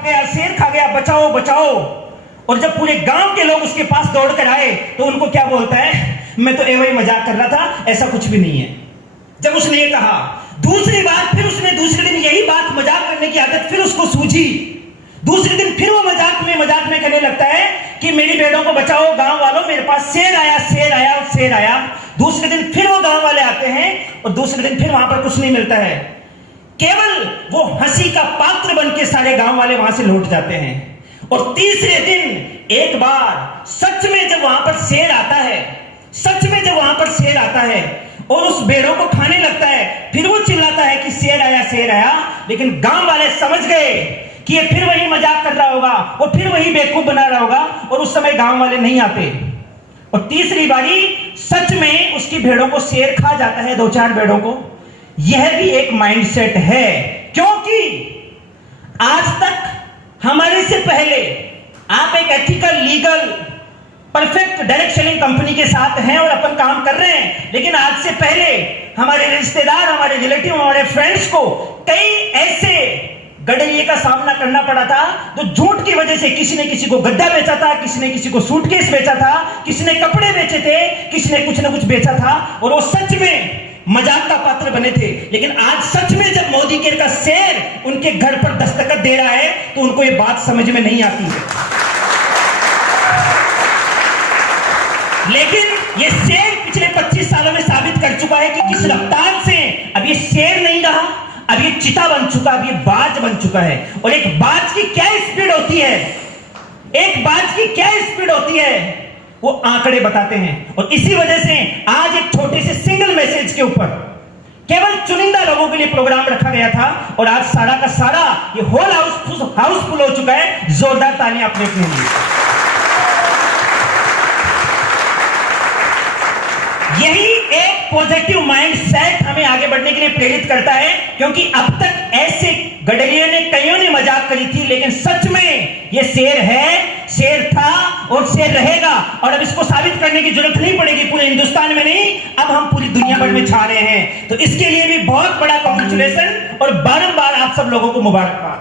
गया, शेर खा गया, बचाओ बचाओ। और जब पूरे गांव के लोग उसके पास दौड़ कर आए तो उनको क्या बोलता है, मैं तो एवं ही मजाक कर रहा था, ऐसा कुछ भी नहीं है। जब उसने ये कहा, दूसरी बात फिर उसने दूसरे दिन यही बात मजाक करने की आदत फिर उसको सूझी। दूसरे दिन फिर वो मजाक में कहने लगता है कि मेरी भेड़ों को बचाओ गांव वालों, मेरे पास शेर आया शेर आया और शेर आया। दूसरे दिन फिर वो गांव वाले आते हैं और दूसरे दिन फिर वहां पर कुछ नहीं मिलता है, केवल वो हंसी का पात्र बन के सारे गांव वाले वहां से लौट जाते हैं। और तीसरे दिन एक बार सच में जब वहां पर शेर आता है, सच में जब वहां पर शेर आता है और उस भेड़ों को खाने लगता है, फिर वो चिल्लाता है कि शेर आया शेर आया। लेकिन गांव वाले समझ गए कि ये फिर वही मजाक कर रहा होगा, वो फिर वही बेवकूफ बना रहा होगा, और उस समय गांव वाले नहीं आते। और तीसरी बारी सच में उसकी भेड़ों को शेर खा जाता है, 2-4 भेड़ों को। यह भी एक माइंडसेट है, क्योंकि आज तक हमारे से पहले आप एक ethical, legal, perfect direct selling company के साथ हैं और अपन काम कर रहे हैं, लेकिन आज से पहले हमारे रिश्तेदार, हमारे रिलेटिव, हमारे फ्रेंड्स को कई ऐसे गडरिये का सामना करना पड़ा था जो झूठ की वजह से किसी ने किसी को गड्ढा बेचा था, किसी ने किसी को सूटकेस बेचा था, किसी ने कपड़े बेचे थे, किसी ने कुछ ना कुछ बेचा था, और वो सच में मजाक का पात्र बने थे। लेकिन आज सच में जब मोदी केयर का शेर उनके घर पर दस्तखत दे रहा है तो उनको ये बात समझ में नहीं आती है। लेकिन ये शेर पिछले 25 सालों में साबित कर चुका है कि किस रफ्तार से अब ये शेर नहीं रहा, अब ये चिता बन चुका, अब ये बाज बन चुका है। और एक बाज की क्या स्पीड होती है, एक बाज की क्या स्पीड होती है, वो आंकड़े बताते हैं। और इसी वजह से आज एक छोटे से सिंगल मैसेज के ऊपर केवल चुनिंदा लोगों के लिए प्रोग्राम रखा गया था, और आज सारा का सारा ये होल हाउसफुल हो चुका है। जोरदार तालियां अपने लिए। यही एक पॉजिटिव माइंडसेट हमें आगे बढ़ने के लिए प्रेरित करता है, क्योंकि अब तक ऐसे गडरियों ने, कईयों ने मजाक करी थी, लेकिन सच में ये शेर है, शेर था और शेर रहेगा। और अब इसको साबित करने की जरूरत नहीं पड़ेगी, पूरे हिंदुस्तान में नहीं, अब हम पूरी दुनिया भर में छा रहे हैं। तो इसके लिए भी बहुत बड़ा कांग्रेचुलेशन और बारंबार आप सब लोगों को मुबारकबाद।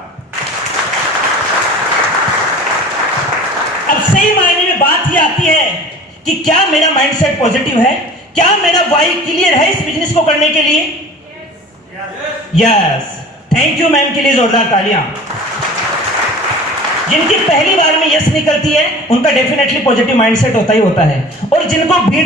अब सही मायने में बात ये आती है कि क्या मेरा माइंडसेट पॉजिटिव है, क्या मेरा वाई क्लियर है इस बिजनेस को करने के लिए? यस, थैंक यू मैम के लिए जोरदार तालियां। जिनकी पहली बार में यस निकलती है उनका डेफिनेटली पॉजिटिव माइंडसेट होता ही होता है, और जिनको भीड़